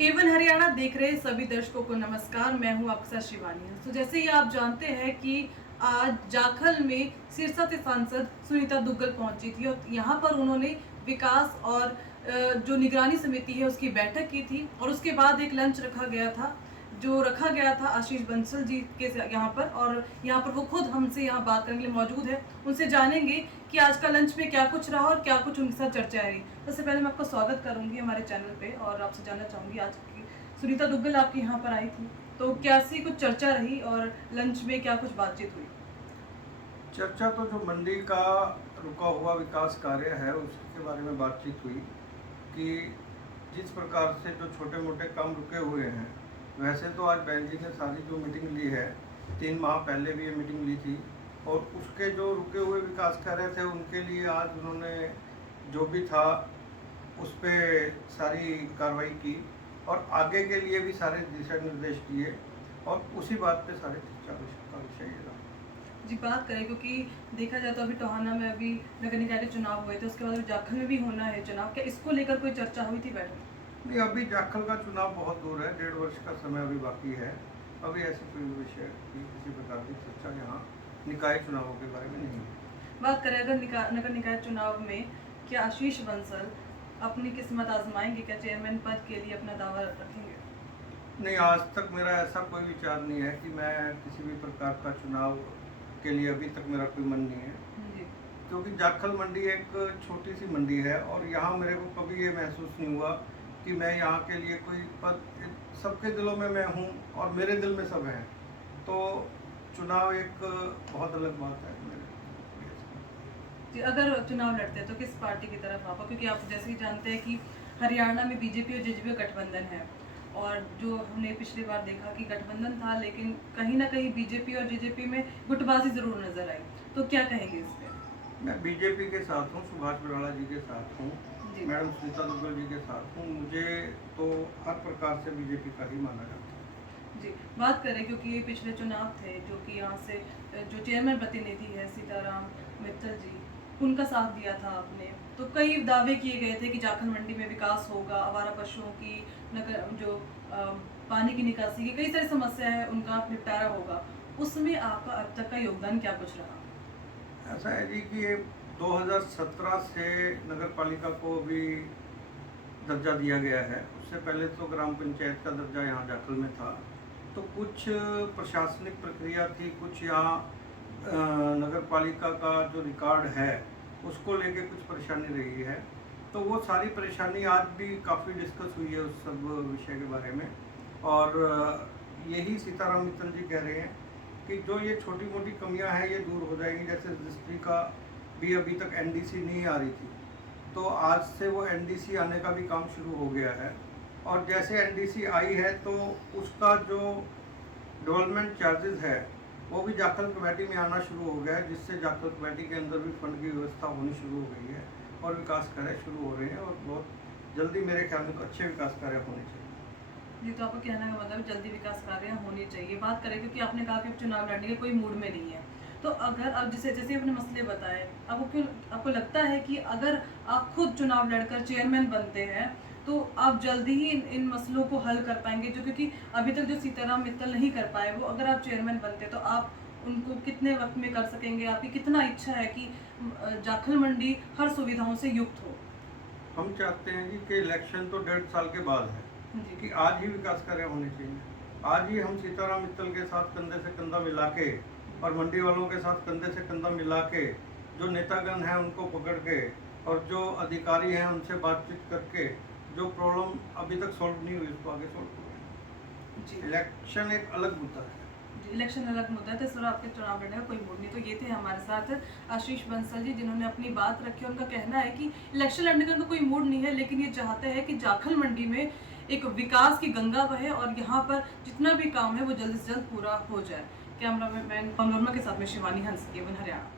Avon Haryana देख रहे सभी दर्शकों को नमस्कार। मैं हूं आपके साथ शिवानी। तो जैसे ही आप जानते हैं कि आज जाखल में सिरसा से सांसद सुनीता दुग्गल पहुंची थी और यहां पर उन्होंने विकास और जो निगरानी समिति है उसकी बैठक की थी और उसके बाद एक लंच रखा गया था आशीष बंसल जी के यहाँ पर। और यहाँ पर वो खुद हमसे यहाँ बात करने के लिए मौजूद है। उनसे जानेंगे कि आज का लंच में क्या कुछ रहा और क्या कुछ उनके साथ चर्चा रही। सबसे पहले मैं आपका स्वागत करूंगी हमारे चैनल पे और आपसे जानना चाहूंगी आज की सुनीता दुग्गल आपके यहाँ पर आई थी तो कैसी कुछ चर्चा रही और लंच में क्या कुछ बातचीत हुई? चर्चा तो जो मंडी का रुका हुआ विकास कार्य है उसके बारे में बातचीत हुई कि जिस प्रकार से जो छोटे मोटे काम रुके हुए हैं, वैसे तो आज बहन जी ने सारी जो मीटिंग ली है 3 माह पहले भी ये मीटिंग ली थी और उसके जो रुके हुए विकास कार्य थे उनके लिए आज उन्होंने जो भी था उस पर सारी कार्रवाई की और आगे के लिए भी सारे दिशा निर्देश दिए और उसी बात पे सारे चर्चा का विषय रहा। जी, बात करें क्योंकि देखा जाए तो अभी टोहाना में अभी नगर निकाय के चुनाव हुए थे, उसके बाद जाखल में भी होना है चुनाव। क्या इसको लेकर कोई चर्चा हुई थी बैठक? नहीं, अभी जाखल का चुनाव बहुत दूर है, 1.5 वर्ष का समय अभी बाकी है। अभी ऐसे कोई विषय की किसी प्रकार की चर्चा यहाँ निकाय चुनावों के बारे में नहीं है। बात करें अगर नगर निकाय चुनाव में क्या आशीष बंसल अपनी किस्मत आजमाएंगे? क्या चेयरमैन पद के लिए अपना दावा रखेंगे? नहीं, आज तक मेरा ऐसा कोई विचार नहीं है कि मैं किसी भी प्रकार का चुनाव के लिए अभी तक मेरा कोई मन नहीं है, क्योंकि जाखल मंडी एक छोटी सी मंडी है और यहाँ मेरे को कभी ये महसूस नहीं हुआ कि मैं यहाँ के लिए कोई पद, सबके दिलों में मैं हूँ और मेरे दिल में सब हैं, तो चुनाव एक बहुत अलग बात है मेरे जी, अगर चुनाव लड़ते हैं तो किस पार्टी की तरफ आप? क्योंकि आप जैसे कि जानते हैं कि हरियाणा में बीजेपी और जेजेपी का गठबंधन है और जो हमने पिछली बार देखा कि गठबंधन था लेकिन कहीं ना कहीं बीजेपी और जेजेपी में गुटबाजी जरूर नजर आई, तो क्या कहेंगे इस पे? मैं बीजेपी के साथ हूँ, सुभाष बराड़ा जी के साथ हूँ, मैडम सुनीता दुग्गल जी के साथ हूँ। मुझे तो हर प्रकार से बीजेपी का ही माना जाता है। जी, बात करें क्योंकि ये पिछले चुनाव थे जो कि यहाँ से जो चेयरमैन प्रतिनिधि है सीताराम मित्तल जी, उनका साथ दिया था आपने, तो कई दावे किए गए थे कि जाखल मंडी में विकास होगा, आवारा पशुओं की नगर जो पानी की निकासी की कई सारी समस्या है उनका निपटारा होगा। उसमें आपका अब तक का योगदान क्या कुछ रहा? ऐसा है जी कि 2017 से नगर पालिका को भी दर्जा दिया गया है। उससे पहले तो ग्राम पंचायत का दर्जा यहाँ जाखल में था, तो कुछ प्रशासनिक प्रक्रिया थी, कुछ यहाँ नगर पालिका का जो रिकॉर्ड है उसको लेके कुछ परेशानी रही है। तो वो सारी परेशानी आज भी काफ़ी डिस्कस हुई है उस सब विषय के बारे में और यही सीताराम मित्तल जी कह रहे हैं कि जो ये छोटी मोटी कमियां हैं ये दूर हो जाएंगी। जैसे रजिस्ट्री का भी अभी तक एनडीसी नहीं आ रही थी, तो आज से वो एनडीसी आने का भी काम शुरू हो गया है और जैसे एनडीसी आई है तो उसका जो डेवलपमेंट चार्जेस है वो भी जाखल कमेटी में आना शुरू हो गया है, जिससे जाखल कमेटी के अंदर भी फंड की व्यवस्था होनी शुरू हो गई है और विकास कार्य शुरू हो रहे हैं और बहुत जल्दी मेरे ख्याल में तो अच्छे विकास कार्य होने चाहिए। जी, तो आपको कहना का मतलब जल्दी विकास कार्य होनी चाहिए। बात करें क्योंकि आपने कहा कि चुनाव लड़ने के कोई मूड में नहीं है, तो अगर अब जैसे अपने मसले बताए, आपको लगता है कि अगर आप खुद चुनाव लड़कर चेयरमैन बनते हैं तो आप जल्दी ही इन मसलों को हल कर पाएंगे, जो क्योंकि अभी तक जो सीताराम मित्तल नहीं कर पाए वो अगर आप चेयरमैन बनते तो आप उनको कितने वक्त में कर सकेंगे? आपकी कितना इच्छा है कि जाखल मंडी हर सुविधाओं से युक्त हो? हम चाहते हैं जी कि इलेक्शन तो 1.5 साल के बाद है कि आज ही विकास कार्य होने चाहिए। आज ही हम सीताराम मित्तल के साथ कंधे से कंधा मिला के और मंडी वालों के साथ कंधे से कंधा मिला के जो नेतागण हैं उनको पकड़ के और जो अधिकारी हैं उनसे बातचीत करके जो प्रॉब्लम अभी तक सॉल्व नहीं हुई उसको आगे सॉल्व करें। इलेक्शन एक अलग मुद्दा है। इलेक्शन अलग मुद्दा है, तो इस आपके चुनाव लड़ने का कोई मूड नहीं। तो ये थे हमारे साथ आशीष बंसल जी जिन्होंने अपनी बात रखी। उनका कहना है कि इलेक्शन लड़ने का तो कोई मूड नहीं है, लेकिन ये चाहते हैं कि जाखल मंडी में एक विकास की गंगा बहे और यहाँ पर जितना भी काम है वो जल्द से जल्द पूरा हो जाए। कैमरा मैन पवन वर्मा के साथ में शिवानी हंस, केवल हरियाणा।